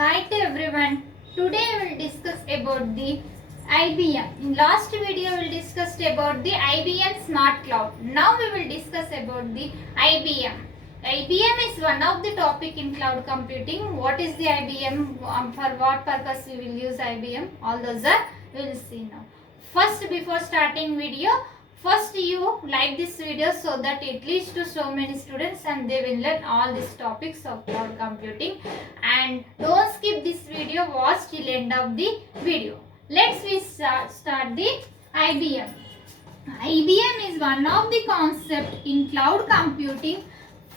Hi to everyone. Today we will discuss about the IBM. In last video we discussed about the IBM Smart Cloud. Now we will discuss about the IBM. IBM is one of the topic in cloud computing. What is the IBM? For what purpose we will use IBM? All those are we will see now. First, before starting video, first you like this video so that it leads to so many students and they will learn all these topics of cloud computing. And don't skip this video, watch till end of the video. Let's start the IBM. IBM is one of the concept in cloud computing.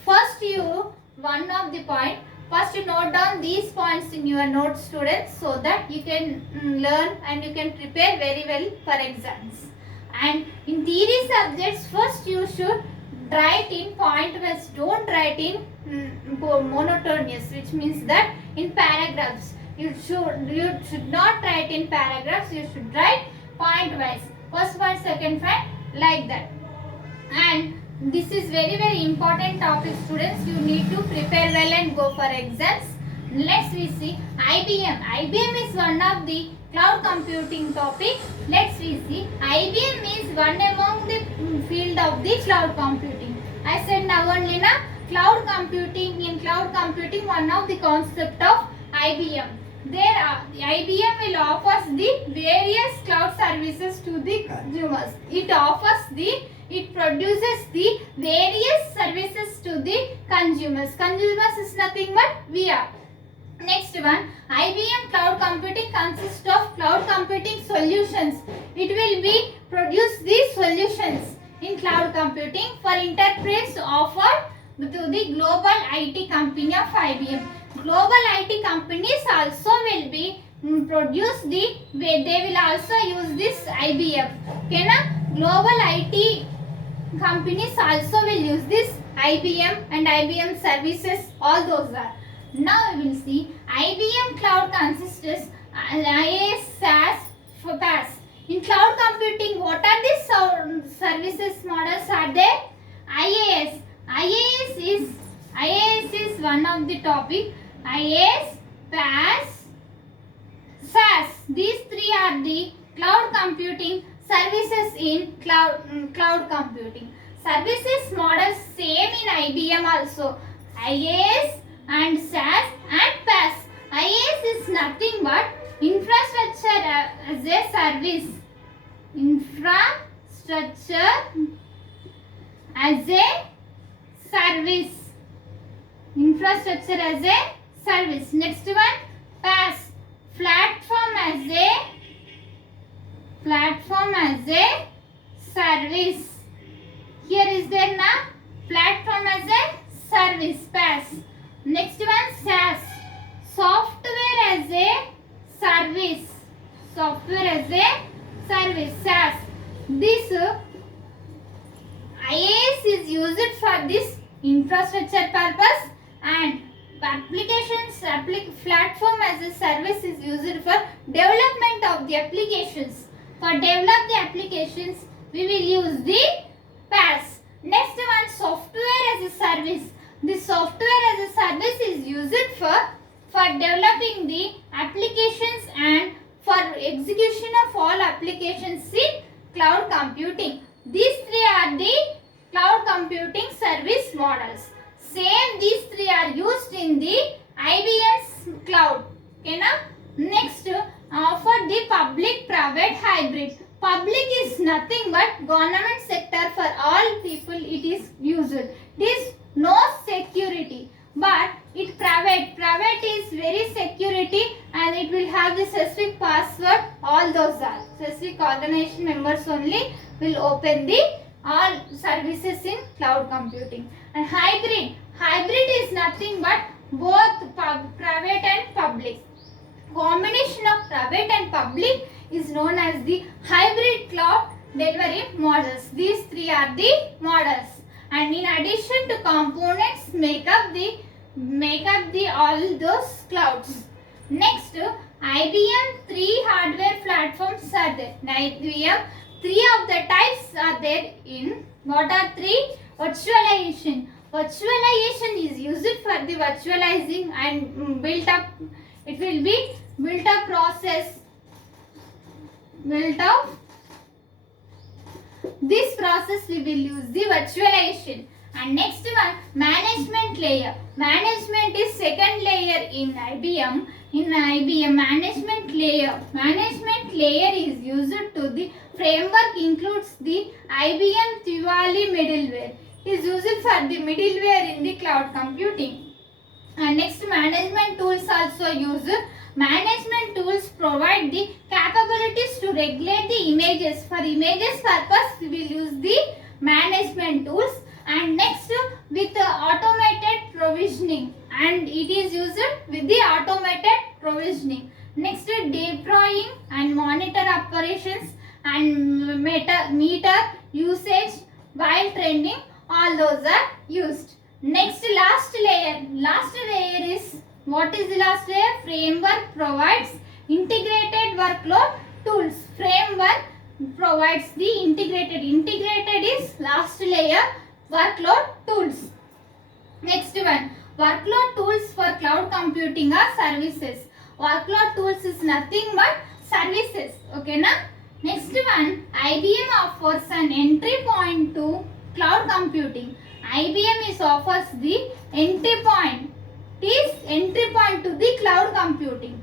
First you note down these points in your notes, students, so that you can learn and you can prepare very well for exams. And in theory subjects, first you should write in point wise. Don't write in monotonous, which means that in paragraphs. You should not write in paragraphs. You should write point wise. First point, second point, like that. And this is very important topic, students. You need to prepare well and go for exams. Let's see IBM. IBM is one of the cloud computing topic. Let's see IBM is one among the field of the cloud computing. I said now only na cloud computing. In cloud computing, one of the concept of IBM. IBM will offers the various cloud services to the consumers. It produces the various services to the consumers. Consumers is nothing but we are. Next one, IBM cloud computing consists of cloud computing solutions. It will be produce these solutions in cloud computing for enterprise offered to the global IT company of IBM. Global IT companies also will be produce they will also use this IBM. Okay na? Global IT companies also will use this IBM and IBM services. All those are. Now we will see IBM cloud consists of IaaS, SaaS, PaaS. In cloud computing, what are the services models are there? IaaS. IaaS is one of the topic. IaaS, PaaS, SaaS. These three are the cloud computing services in cloud computing. Services models same in IBM also. IaaS and SaaS and PaaS. IaaS is nothing but infrastructure as a service. Infrastructure as a service. Infrastructure as a service. Next one, PaaS. Platform as a service. Here is there na platform as a service, PaaS. Next one, SaaS. Software as a service. Software as a service, SaaS. This IaaS is used for this infrastructure purpose, and platform as a service is used for development of the applications. For develop the applications, we will use the PaaS. Next one, software as a service. The software as a service is used for developing the applications and for execution of all applications in cloud computing. These three are the cloud computing service models. Same, these three are used in the IBM's cloud. Okay, na? Next, for the public-private hybrid. Public is nothing but government sector. For all people it is used. It is no security, but it private is very security, and it will have the specific password. All those are specific organization members only will open the all services in cloud computing. And hybrid is nothing but both private and public. Combination of private and public is known as the hybrid cloud delivery models. These three are the models. And in addition to components make up the all those clouds. Next, IBM 3 hardware platforms are there. IBM 3 of the types are there in. What are 3? Virtualization. Virtualization is used for the virtualizing and built up It will be built up process. Built up. This process we will use the virtualization. And next one, management layer. Management is second layer in IBM. In IBM, management layer. Management layer is used to the framework includes the IBM Tivoli middleware. It is used for the middleware in the cloud computing. And next, management tools also used. Management tools provide the capabilities to regulate the images. For images purpose, we will use the management tools. And next, with automated provisioning, and it is used with the automated provisioning. Next, deploying and monitor operations and meter usage while training, all those are used. Next, last layer. Last layer is, what is the last layer? Framework provides integrated workload tools. Framework provides the integrated. Integrated is last layer. Workload tools. Next one, workload tools for cloud computing are services. Workload tools is nothing but services. Okay na? Next one, IBM offers an entry point to cloud computing. IBM offers the entry point. It is entry point to the cloud computing.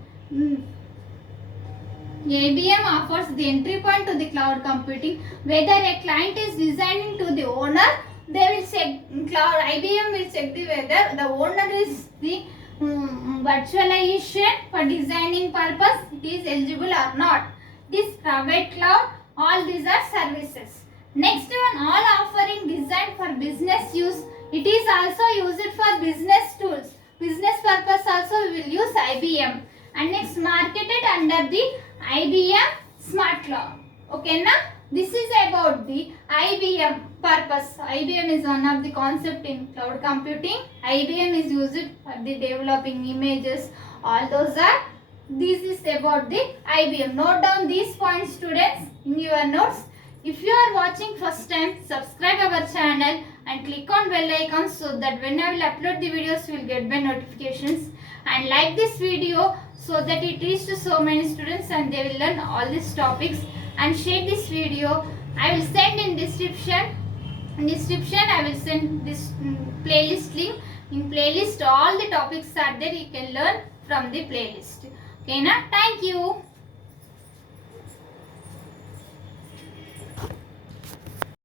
IBM offers the entry point to the cloud computing. Whether a client is designing to the owner, they will check, IBM will check the whether the owner is the virtualization for designing purpose, it is eligible or not. This private cloud, all these are services. Next one, all offering design for business use. It is also used for business tools. Business purpose also we will use IBM. And next, marketed under the IBM Smart Cloud. Okay na? This is about the IBM purpose. IBM is one of the concept in cloud computing. IBM is used for the developing images. All those are, this is about the IBM. Note down these points, students, in your notes. If you are watching first time, subscribe our channel and click on bell icon so that when I will upload the videos, you will get my notifications. And like this video so that it reaches so many students and they will learn all these topics. And share this video. I will send in description. In description, I will send this playlist link. In playlist, all the topics are there. You can learn from the playlist. Okay, na? Thank you.